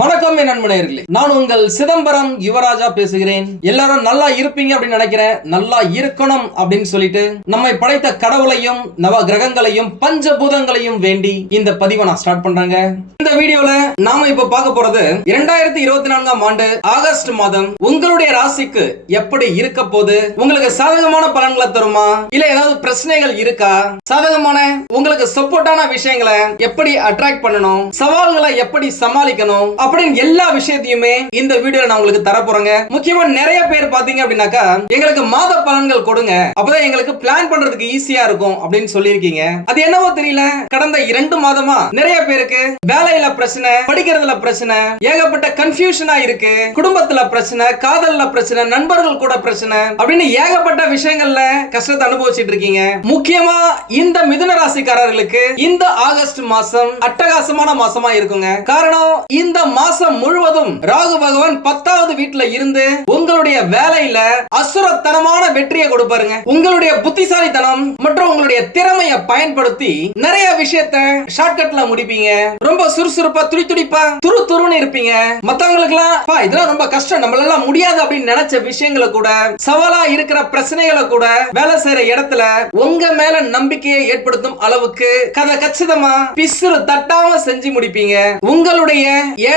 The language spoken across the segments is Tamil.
வணக்கம் என் நான் உங்கள் சிதம்பரம் யுவராஜா பேசுகிறேன். எல்லாரும் நல்லா இருப்பீங்க அப்படின்னு நினைக்கிறேன். நல்லா இருக்கணும் அப்படின்னு சொல்லிட்டு நம்மை படைத்த கடவுளையும் நவ கிரகங்களையும் பஞ்சபூதங்களையும் வேண்டி இந்த பதிவை நான் ஸ்டார்ட் பண்றேங்க. இந்த வீடியோல நாம இப்ப பார்க்க போறது இரண்டாயிரத்தி இருபத்தி நான்காம் ஆண்டு ஆகஸ்ட் மாதம் உங்களுடைய ராசிக்கு எப்படி இருக்க போது உங்களுக்கு சாதகமான பலன்களை தருமா? இல்ல ஏதாவது பிரச்சனைகள் இருக்கா? சாதகமான உங்களுக்கு சப்போர்ட்டான விஷயங்களை எப்படி அட்ராக்ட் பண்ணணும்? சவால்களை எப்படி சமாளிக்கணும்? அப்படின்னு எல்லா விஷயத்தையுமே இந்த வீடியோல நான் உங்களுக்கு தரப்போறேங்க முக்கியமா நிறைய பேர் பாத்தீங்க அப்படின்னாக்கா எங்களுக்கு மாத பலன்கள் கொடுங்க. அப்பதான் எங்களுக்கு பிளான் பண்றதுக்கு ஈஸியா இருக்கும் அப்படின்னு சொல்லியிருக்கீங்க. அது என்னவோ தெரியல. கடந்த இரண்டு மாதமா நிறைய பேருக்கு வேலையில பிரச்சனை படிக்கிறதுல பிரச்சனை ஏகப்பட்ட கன்ஃபியூஷனா இருக்கு. குடும்பத்துல பிரச்சனை காதல்ல பிரச்சனை நண்பர்கள் கூட பிரச்சனை அப்படின்னு ஏகப்பட்ட விஷயங்கள்ல கஷ்டத்தை அனுபவிச்சுட்டு இருக்கீங்க. முக்கியமா இந்த மிதுன ராசிக்காரர்களுக்கு இந்த ஆகஸ்ட் மாசம் அட்டகாசமான மாசமா இருக்குங்க. காரணம் இந்த மாசம் முழுவதும் ராகு பகவான் பத்தாவது வீட்டுல இருந்து உங்களுடைய வேலையில அசுரத்தனமான வெற்றியை கொடுப்பாருங்க உங்களுடைய புத்திசாலித்தனம் மற்றும் உங்களுடைய திறமைய பயன்படுத்தி நிறைய விஷயத்த ஷார்ட்கட்ல முடிப்பீங்க. ரொம்ப சுறுசுறுப்பா துடி துடிப்பா துரு துருன்னு இருப்பீங்க. மத்தவங்களுக்கு எல்லாம் இதெல்லாம் ரொம்ப கஷ்டம். நம்மளால முடியாது அப்படின்னு நினைச்ச விஷயங்களை கூட சவாலா இருக்கிற பிரச்சனைகளை கூட வேலை செய்யற இடத்துல உங்க மேல நம்பிக்கையை ஏற்படுத்தும் அளவுக்கு கதை கச்சிதமா பிசுறு தட்டாம செஞ்சு முடிப்பீங்க. உங்களுடைய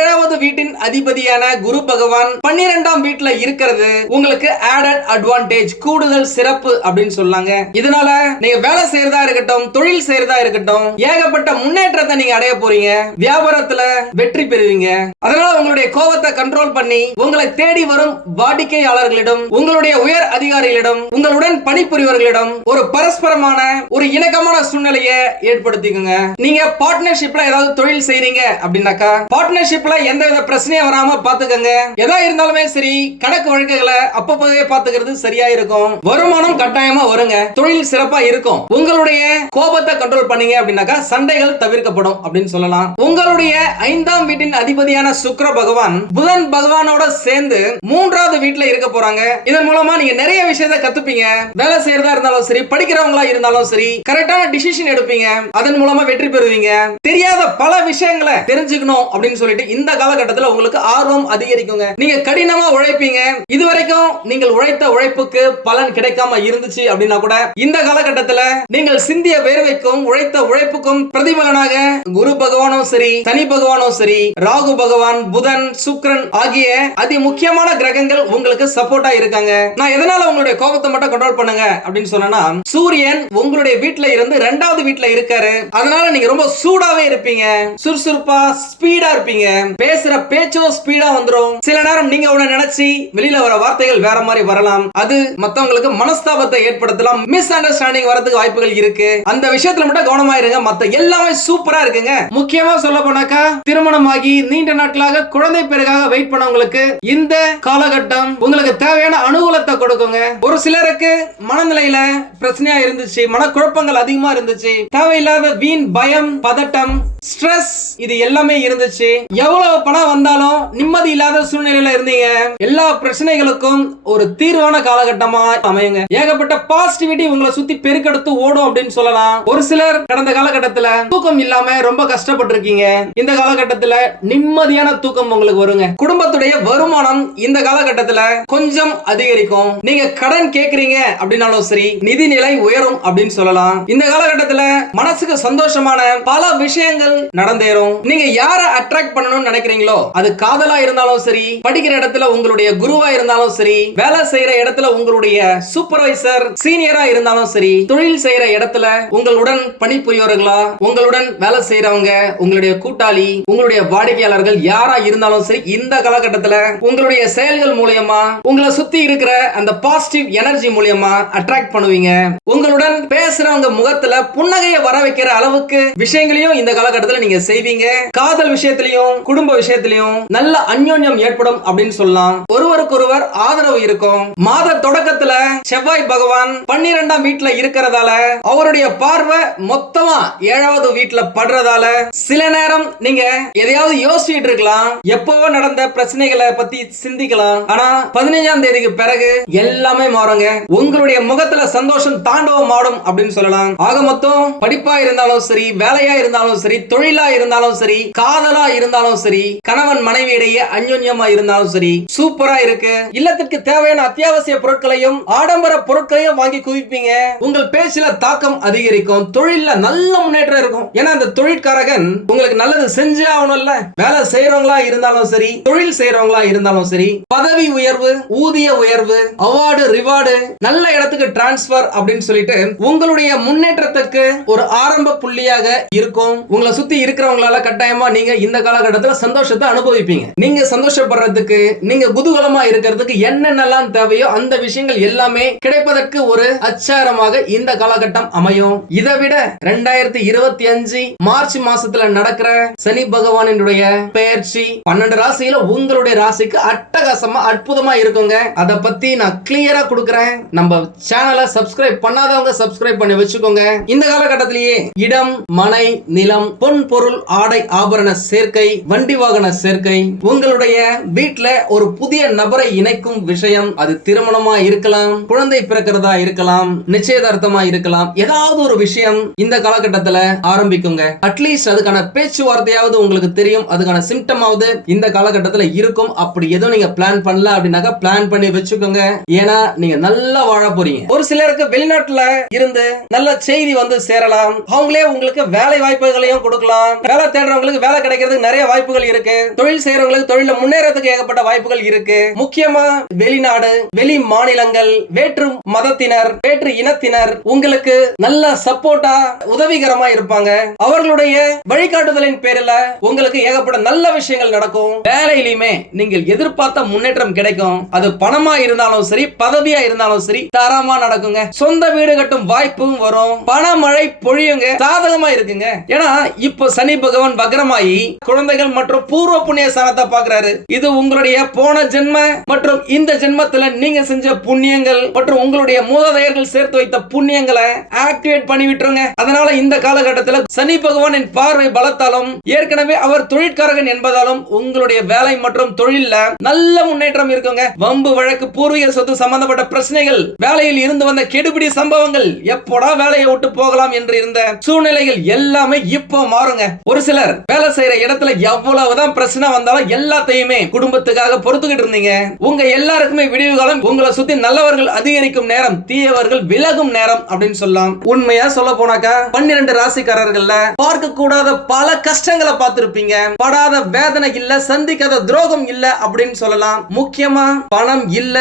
ஏழாவது வீட்டின் அதிபதியான குரு பகவான் பன்னிரெண்டாம் வீட்டுல இருக்கிறது உங்களுக்கு ஆடட் அட்வான்டேஜ் கூடுதல் சிறப்பு அப்படின்னு சொல்லாங்க இதனால நீங்க வேலை செய்யறதா இருக்கட்டும் தொழில் செய்யறதா இருக்கட்டும் ஏகப்பட்ட முன்னேற்றத்தை நீங்க அடைய போறீங்க. வியாபாரத்துல வெற்றி பெறுவீங்க. அதனால உங்களுடைய கோபத்தை கண்ட்ரோல் பண்ணி உங்களை தேடி வரும் வாடிக்கையாளர்களிடம் உங்களுடைய உயர் அதிகாரிகளிடம் உங்களுடன் பணிபுரிவர்களிடம் ஒரு பரஸ்பரமான ஒரு இணக்கமான சூழ்நிலையை ஏற்படுத்திக்கோங்க. நீங்க பார்ட்னர்ஷிப்ல ஏதாவது தொழில் செய்றீங்க அப்படின்னாக்கா பார்ட்னர்ஷிப்ல எந்த வித பிரச்சனையும் வராம பாத்துக்கோங்க. எதா இருந்தாலுமே சரி கணக்கு வழக்குகளை அப்பப்பவே பாத்துக்கிறது சரியா இருக்கும். வருமானம் கட்டாயமா வருங்க. தொழில் சிறப்பா இருக்கும். உங்களுடைய கோபத்தை கண்ட்ரோல் பண்ணீங்க அப்படின்னாக்கா சண்டைகள் தவிர்க்கப்படும் அப்படின்னு சொல்லலாம். உங்களுடைய ஐந்தாம் வீட்டின் அதிபதியான சுக்ர பகவான் புதன் பகவானோட சேர்ந்து மூன்றாவது வீட்டுல இருக்க போறாங்க. இதன் மூலமா நீங்க நிறைய விஷயத்தை கத்துப்பீங்க. வேலை செய்யறதா இருந்தாலும் சரி படிக்கிறவங்களா இருந்தாலும் சரி கரெக்டான டிசிஷன் எடுப்பீங்க. அதன் மூலமா வெற்றி பெறுவீங்க. தெரியாத பல விஷயங்களை தெரிஞ்சுக்கணும் அப்படின்னு சொல்லிட்டு இந்த இந்த காலகட்டத்தில் உங்களுக்கு ஆர்வம் அதிகரிக்குங்க. நீங்க கடினமா உழைப்பீங்க. இதுவரைக்கும் நீங்கள் உழைத்த உழைப்புக்கு பலன் கிடைக்காம இருந்துச்சு அப்படின்னா கூட இந்த காலகட்டத்தில் நீங்கள் சிந்திய வேர்வைக்கும் உழைத்த உழைப்புக்கும் பிரதிபலனாக குரு பகவானும் சரி சனி பகவானும் சரி ராகு பகவான் புதன் சுக்ரன் ஆகிய அதி முக்கியமான கிரகங்கள் உங்களுக்கு சப்போர்ட்டா இருக்காங்க. நான் எதனால உங்களுடைய கோபத்தை மட்டும் கண்ட்ரோல் பண்ணுங்க அப்படின்னு சொன்னா சூரியன் உங்களுடைய வீட்டுல இருந்து ரெண்டாவது வீட்டுல இருக்காரு. அதனால நீங்க ரொம்ப சூடாவே இருப்பீங்க. சுறுசுறுப்பா ஸ்பீடா இருப்பீங்க. பேசுற பேச்சும் ஸ்பீடா வந்துரும். சில நேரம் நீங்க உன நினைச்சு வெளியில வர வார்த்தைகள் வேற மாதிரி வரலாம். அது மத்தவங்களுக்கு மனஸ்தாபத்தை ஏற்படுத்தலாம். மிஸ் அண்டர்ஸ்டாண்டிங் வரதுக்கு வாய்ப்புகள் இருக்கு. அந்த விஷயத்துல மட்டும் கவனமா இருங்க. மத்த எல்லாமே சூப்பரா இருக்குங்க. முக்கியமா சொல்ல போனாக்கா திருமணமாகி நீண்ட நாட்களாக குழந்தை பிறகாக வெயிட் பண்ணவங்களுக்கு இந்த காலகட்டம் உங்களுக்கு தேவையான அனுகூலத்தை கொடுக்குங்க. ஒரு சிலருக்கு மனநிலையில பிரச்சனையா இருந்துச்சு மனக்குழப்பங்கள் அதிகமா இருந்துச்சு. தேவையில்லாத வீண் பயம் பதட்டம் ஸ்ட்ரெஸ் இது எல்லாமே இருந்துச்சு. எவ்வளவு பணம் வந்தாலும் நிம்மதி இல்லாத சூழ்நிலையில இருந்தீங்க. எல்லா பிரச்சனைகளுக்கும் ஒரு தீர்வான காலகட்டமா அமையுங்க. ஏகப்பட்ட பாசிட்டிவிட்டி உங்களை சுத்தி பெருக்கெடுத்து ஓடும் அப்படின்னு சொல்லலாம். ஒரு சிலர் கடந்த காலகட்டத்துல தூக்கம் இல்லாம ரொம்ப கஷ்டப்பட்டு இருக்கீங்க இந்த காலகட்டத்துல நிம்மதியான தூக்கம் உங்களுக்கு வருங்க. குடும்பத்துடைய வருமானம் இந்த காலகட்டத்துல கொஞ்சம் அதிகரிக்கும். நீங்க கடன் கேக்குறீங்க அப்படின்னாலும் சரி நிதிநிலை உயரும் அப்படின்னு சொல்லலாம். இந்த காலகட்டத்துல மனசுக்கு சந்தோஷமான பல விஷயங்கள் நடந்தேறும். நீங்க யாரை அட்ராக்ட் பண்ணணும்னு நினைக்கிறீங்களோ? அது காதலா இருந்தாலும் சரி படிக்கிற இடத்துல உங்களுடைய குருவா இருந்தாலும் சரி வேலை செய்யற இடத்துல உங்களுடைய சூப்பர்வைசர் சீனியரா இருந்தாலும் சரி தொழில் செய்யற இடத்துல உங்களுடன் பணிபுரியவர்களா உங்களுடன் வேலை செய்யறவங்க உங்களுடைய கூட்டாளி உங்களுடைய வாடிக்கையாளர்கள் யாரா இருந்தாலும் சரி இந்த காலகட்டத்துல உங்களுடைய செயல்கள் மூலியமா உங்களை சுத்தி இருக்கிற அந்த பாசிட்டிவ் எனர்ஜி மூலியமா அட்ராக்ட் பண்ணுவீங்க. உங்களுடன் பேசுறவங்க முகத்துல புன்னகையை வர வைக்கிற அளவுக்கு விஷயங்களையும் இந்த காலகட்டத்தில் நீங்க செய்வீங்க. காதல் விஷயத்திலையும் குடும்ப விஷயத்திலையும் நல்ல அந்யோன்யம் ஏற்படும் அப்படின்னு சொல்லலாம். ஒருவருக்கொருவர் ஆதரவு இருக்கும். மாத தொடக்கத்துல செவ்வாய் பகவான் பன்னிரெண்டாம் வீட்டுல இருக்கிறதால அவருடைய பார்வை மொத்தமா ஏழாவது வீட்டுல படுறதால சில நேரம் நீங்க எதையாவது யோசிச்சுட்டு இருக்கலாம். எப்பவோ நடந்த பிரச்சனைகளை பத்தி சிந்திக்கலாம். ஆனா பதினைஞ்சாம் தேதிக்கு பிறகு எல்லாமே மாறுங்க. உங்களுடைய முகத்துல சந்தோஷம் தாண்டவம் ஆடும் அப்படின்னு சொல்லலாம். ஆக மொத்தம் படிப்பா இருந்தாலும் சரி வேலையா இருந்தாலும் சரி தொழிலா இருந்தாலும் சரி காதலா இருந்தாலும் சரி கணவன் மனைவியிடையே அந்யோன்யமா இருந்தாலும் சரி சூப்பரா இருக்கு. இல்லத்திற்கு தேவையான அத்தியாவசிய பொருட்களையும் ஆடம்பர பொருட்களையும் வாங்கி குவிப்பீங்க. உங்கள் பேச்சுல தாக்கம் அதிகரிக்கும் தொழில்ல நல்ல முன்னேற்றம் இருக்கும். ஏன்னா அந்த தொழிற்காரகன் உங்களுக்கு நல்லது செஞ்சே ஆகணும்ல. வேலை செய்யறவங்களா இருந்தாலும் சரி தொழில் செய்யறவங்களா இருந்தாலும் சரி பதவி உயர்வு ஊதிய உயர்வு அவார்டு ரிவார்டு நல்ல இடத்துக்கு டிரான்ஸ்பர் அப்படின்னு சொல்லிட்டு உங்களுடைய முன்னேற்றத்துக்கு ஒரு ஆரம்ப புள்ளியாக இருக்கும். உங்களை சுத்தி இருக்கிறவங்களால கட்டாயமா நீங்க இந்த காலகட்டத்தில் சந்தோஷத்தை அனுபவிப்பீங்க. நீங்க சந்தோஷப்படுறதுக்கு நீங்க குதூகலமா இருக்கிறதுக்கு என்னென்னலாம் தேவையோ அந்த விஷயங்கள் எல்லாமே கிடைப்பதற்கு ஒரு அச்சாரமாக இந்த காலகட்டம் அமையும். இதை விட ரெண்டாயிரத்தி இருபத்தி அஞ்சு மார்ச் மாசத்துல நடக்கிற சனி பகவானினுடைய பெயர்ச்சி பன்னெண்டு ராசியில உங்களுடைய ராசிக்கு அட்டகாசமா அற்புதமா இருக்குங்க. அதை பத்தி நான் கிளியரா கொடுக்கறேன். நம்ம சேனலை சப்ஸ்கிரைப் பண்ணாதவங்க சப்ஸ்கிரைப் பண்ணி வச்சுக்கோங்க. இந்த காலகட்டத்திலேயே இடம் மனை நிலம் பொன் பொருள் ஆடை ஆபரண சேர்க்கை வண்டி வாகன சேர்க்கை. உங்களுடைய வீட்டுல ஒரு புதிய நபரை இணைக்கும் விஷயம் அது திருமணமா இருக்கலாம் குழந்தை பிறக்கிறதா இருக்கலாம் நிச்சயதார்த்தமா இருக்கலாம் ஏதாவது ஒரு விஷயம் இந்த காலகட்டத்துல ஆரம்பிக்குங்க. அட்லீஸ்ட் அதுக்கான பேச்சுவார்த்தையாவது உங்களுக்கு தெரியும் அதுக்கான சிம்டமாவது இந்த காலகட்டத்துல இருக்கும். அப்படி எதுவும் நீங்க பிளான் பண்ணல அப்படின்னாக்கா பிளான் பண்ணி வச்சுக்கோங்க. ஏன்னா நீங்க நல்லா வாழ போறீங்க. ஒரு சிலருக்கு வெளிநாட்டுல இருந்து நல்ல செய்தி வந்து சேரலாம். அவங்களே உங்களுக்கு வேலை வாய்ப்புகளையும் கொடுக்கலாம். வேலை தேடுறவங்களுக்கு வேலை கிடைக்கிறதுக்கு நிறைய வாய்ப்பு வாய்ப்புகள் இருக்கு. தொழில் செய்யறவங்களுக்கு தொழில முன்னேறதுக்கு ஏகப்பட்ட வாய்ப்புகள் இருக்கு. முக்கியமா வெளிநாடு வெளி மாநிலங்கள் வேற்று மதத்தினர் வேற்று இனத்தினர் உங்களுக்கு நல்ல சப்போர்ட்டா உதவிகரமா இருப்பாங்க. அவர்களுடைய வழிகாட்டுதலின் பேரில் உங்களுக்கு ஏகப்பட்ட நல்ல விஷயங்கள் நடக்கும். வேலையிலுமே நீங்கள் எதிர்பார்த்த முன்னேற்றம் கிடைக்கும். அது பணமா இருந்தாலும் சரி பதவியா இருந்தாலும் சரி தரமா நடக்குங்க. சொந்த வீடு கட்டும் வாய்ப்பும் வரும். பணமழை பொழியுங்க. சாதகமா இருக்குங்க. ஏன்னா இப்போ சனி பகவான் பக்ரமாயி குழந்தைகள் மற்றும் பூர்வ புண்ணிய ஸ்தானத்தை பாக்குறாரு இது உங்களுடைய போன ஜென்ம மற்றும் இந்த ஜென்மத்துல நீங்க செஞ்ச புண்ணியங்கள் மற்றும் உங்களுடைய மூதாதையர்கள் சேர்த்து வைத்த புண்ணியங்களை ஆக்டிவேட் பண்ணி விட்டுருங்க. அதனால இந்த காலகட்டத்தில் சனி பகவானின் பார்வை பலத்தாலும் ஏற்கனவே அவர் தொழிற்காரகன் என்பதாலும் உங்களுடைய வேலை மற்றும் தொழில்ல நல்ல முன்னேற்றம் இருக்குங்க. வம்பு வழக்கு பூர்வீக சொத்து சம்பந்தப்பட்ட பிரச்சனைகள் வேலையில் இருந்து வந்த கெடுபிடி சம்பவங்கள் எப்போடா வேலையை விட்டு போகலாம் என்று இருந்த சூழ்நிலைகள் எல்லாமே இப்போ மாறுங்க. ஒரு சிலர் வேலை செய்யற இடத்துல எவ்வளவு எவ்வளவுதான் பிரச்சனை வந்தாலும் எல்லாத்தையுமே குடும்பத்துக்காக பொறுத்துக்கிட்டு இருந்தீங்க. உங்க எல்லாருக்குமே விடிவு காலம் உங்களை சுத்தி நல்லவர்கள் அதிகரிக்கும் நேரம் தீயவர்கள் விலகும் நேரம் அப்படின்னு சொல்லலாம். உண்மையா சொல்ல போனாக்கா பன்னிரண்டு ராசிக்காரர்கள்ல பார்க்க கூடாத பல கஷ்டங்களை பார்த்திருப்பீங்க. படாத வேதனை இல்ல சந்திக்காத துரோகம் இல்ல அப்படின்னு சொல்லலாம். முக்கியமா பணம் இல்ல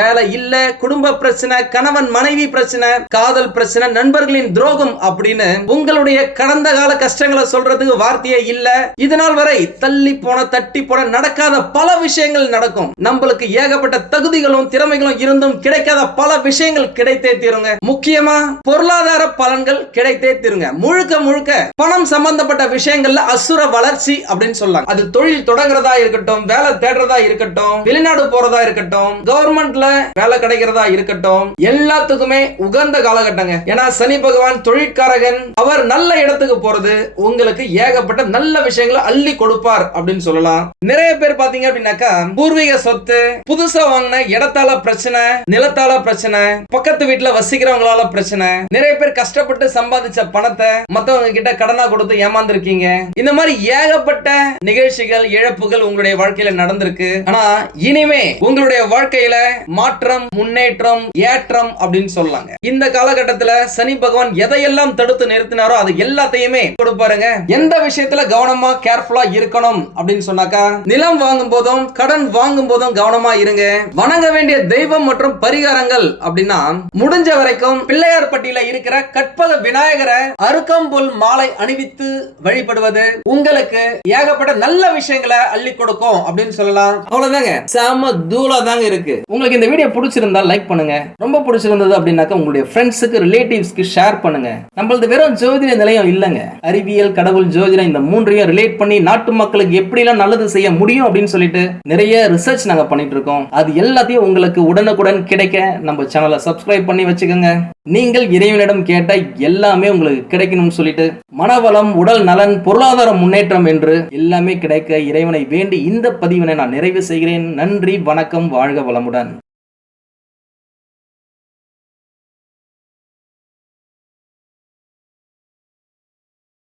வேலை இல்ல குடும்ப பிரச்சனை கணவன் மனைவி பிரச்சனை காதல் பிரச்சனை நண்பர்களின் துரோகம் அப்படின்னு உங்களுடைய கடந்த கால கஷ்டங்களை சொல்றதுக்கு வார்த்தையே இல்ல. இதனால் வரை தள்ளி போன தட்டி போன நடக்காத பல விஷயங்கள் நடக்கும். நம்மளுக்கு ஏகப்பட்ட தகுதிகளும் திறமைகளும் இருந்தும் கிடைக்காத பல விஷயங்கள் கிடைத்தே தீருங்க. முக்கியமா பொருளாதார பலன்கள் கிடைத்தே தீருங்க. முழுக்க முழுக்க பணம் சம்பந்தப்பட்ட விஷயங்கள்ல அசுர வளர்ச்சி அப்படின்னு சொல்லலாம் அது தொழில் தொடங்குறதா இருக்கட்டும் வேலை தேடுறதா இருக்கட்டும் வெளிநாடு போறதா இருக்கட்டும் கவர்மெண்ட்ல வேலை கிடைக்கிறதா இருக்கட்டும் எல்லாத்துக்குமே உகந்த காலகட்டங்க. ஏன்னா சனி பகவான் தொழிற்காரகன் அவர் நல்ல இடத்துக்கு போறது உங்களுக்கு ஏகப்பட்ட நல்ல விஷயங்களை அள்ளி கொடுப்பார். அப்படின்னு சொல்லலாம். நிறைய பேர் பாத்தீங்க அப்படின்னாக்கா பூர்வீக சொத்து புதுசா வாங்கின இடத்தால பிரச்சனை நிலத்தால பிரச்சனை பக்கத்து வீட்டுல வசிக்கிறவங்களால பிரச்சனை நிறைய பேர் கஷ்டப்பட்டு சம்பாதிச்ச பணத்தை மத்தவங்க கிட்ட கடனா கொடுத்து ஏமாந்துருக்கீங்க. இந்த மாதிரி ஏகப்பட்ட நிகழ்ச்சிகள் இழப்புகள் உங்களுடைய வாழ்க்கையில நடந்திருக்கு. ஆனா இனிமே உங்களுடைய வாழ்க்கையில மாற்றம் முன்னேற்றம் ஏற்றம் அப்படின்னு சொல்லலாங்க. இந்த காலகட்டத்துல சனி பகவான் எதையெல்லாம் தடுத்து நிறுத்தினாரோ அது எல்லாத்தையுமே கொடுப்பாருங்க. எந்த விஷயத்துல கவனமா கேர்ஃபுல்லா இருக்கணும் அப்படின்னு சொன்னாக்கா நிலம் வாங்கும் போதும் கடன் வாங்கும் போதும் கவனமா இருங்க. வணங்க வேண்டிய தெய்வம் மற்றும் பரிகாரங்கள் அப்படின்னா முடிஞ்ச வரைக்கும் பிள்ளையார் பட்டியல இருக்கிற கற்பக விநாயகரை அருக்கம்புல் மாலை அணிவித்து வழிபடுவது உங்களுக்கு ஏகப்பட்ட நல்ல விஷயங்களை அள்ளி கொடுக்கும் அப்படின்னு சொல்லலாம். அவ்வளவுதாங்க. செம தூளா தாங்க இருக்கு. உங்களுக்கு இந்த வீடியோ பிடிச்சிருந்தா லைக் பண்ணுங்க. ரொம்ப பிடிச்சிருந்தது அப்படின்னாக்கா உங்களுடைய ஃப்ரெண்ட்ஸுக்கு ரிலேட்டிவ்ஸ்க்கு ஷேர் பண்ணுங்க. நம்மளது வெறும் ஜோதிட நிலையம் இல்லைங்க. அறிவியல் கடவுள் ஜோதிடம் இந்த மூன்றையும் ரிலேட் பண்ணி நாட்டு மக்களுக்கு எப்படிலாம் நல்லது செய்ய முடியும் அப்படின்னு சொல்லிட்டு நிறைய ரிசர்ச் நாங்க பண்ணிட்டு இருக்கோம் அது எல்லாத்தையும் உங்களுக்கு உடனுக்குடன் கிடைக்க நம்ம சேனலை சப்ஸ்கிரைப் பண்ணி வச்சுக்கோங்க. நீங்கள் இறைவனிடம் கேட்ட எல்லாமே உங்களுக்கு கிடைக்கணும்னு சொல்லிட்டு மனவளம் உடல் நலன் பொருளாதார முன்னேற்றம் என்று எல்லாமே கிடைக்க இறைவனை வேண்டி இந்த பதிவினை நான் நிறைவு செய்கிறேன். நன்றி வணக்கம் வாழ்க வளமுடன்.